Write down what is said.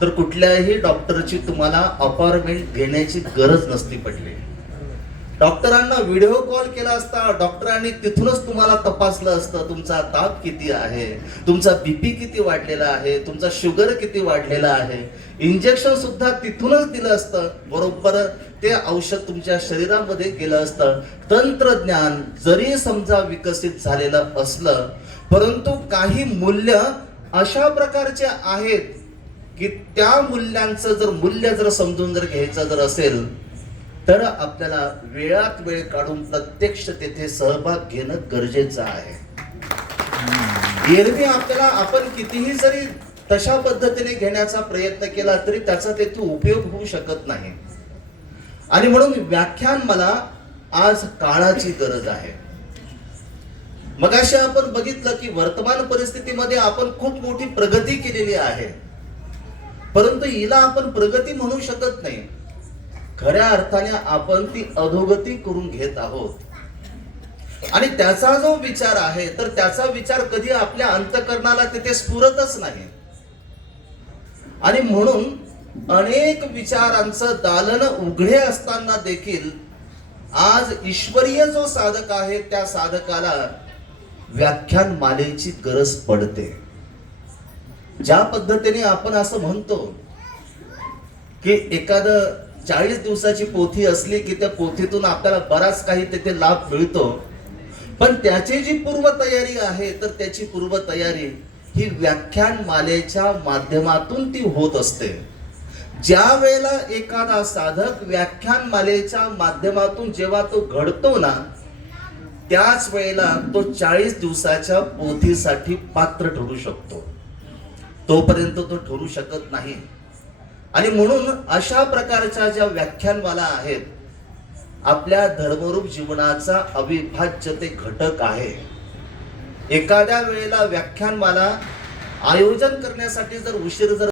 तर कुठल्याही डॉक्टरची तुम्हाला अपॉइंटमेंट घेण्याची गरज नसती पडली. डॉक्टरांना व्हिडिओ कॉल केला असता, डॉक्टरांनी तिथूनच तुम्हाला तपासलं असतं तुमचा ताप किती आहे, तुमचा बीपी किती वाढलेला आहे, तुमचा शुगर किती वाढलेला आहे. इंजेक्शन सुद्धा तिथूनच दिलं असतं, बरोबर ते औषध तुमच्या शरीरामध्ये गेलं असतं. तंत्रज्ञान जरी समजा विकसित झालेलं असलं, परंतु काही मूल्य अशा प्रकारचे आहेत की त्या मूल्यांचं मूल्य जर समजून घ्यायचं जर असेल, तर आपल्याला वेळात वेळ काढून प्रत्यक्ष तेथे सहभाग घेणं गरजेचं आहे. एरवी आपल्याला आपण कितीही जरी तशा पद्धतीने घेण्याचा प्रयत्न केला तरी त्याचा तेथे उपयोग होऊ शकत नाही. आणि म्हणून व्याख्यान मला आज काळाची गरज आहे. मगाशी आपण बघितलं की वर्तमान परिस्थितीमध्ये आपण खूप मोठी प्रगती केलेली आहे, परंतु हिला आपण प्रगती म्हणू शकत नाही. खऱ्या अर्थाने आपण ती अधोगती करून घेत आहोत. आणि त्याचा जो विचार आहे तर त्याचा विचार कधी आपल्या अंतःकरणाला तिथे स्फुरतच नाही. आणि म्हणून अनेक विचारांचं दालन उघडे असताना देखील आज ईश्वरीय जो साधक आहे त्या साधकाला व्याख्यान मालेची गरज पडते. ज्या पद्धतीने आपण असं म्हणतो की एखादं 40 दिवसाची पोथी असली की त्या पोथीतून आपल्याला बराच काही तेथे लाभ मिळतो, पण त्याची जी पूर्वतयारी आहे तर त्याची पूर्वतयारी ही व्याख्यान मालेच्या माध्यमातून ती होत असते. ज्या वेळेला एखादा साधक व्याख्यान मालेच्या माध्यमातून जेव्हा तो घडतो ना, त्याच वेळेला तो 40 दिवसाच्या पोथीसाठी पात्र ठरू शकतो. तोपर्यंत तो ठरू शकत नाही. आणि म्हणून अशा प्रकारच्या ज्या व्याख्यानमाला आहेत आपल्या धर्मरूप जीवनाचा अविभाज्य ते घटक आहे. एखाद्या वेळेला व्याख्यानमाला आयोजन करण्यासाठी जर उशीर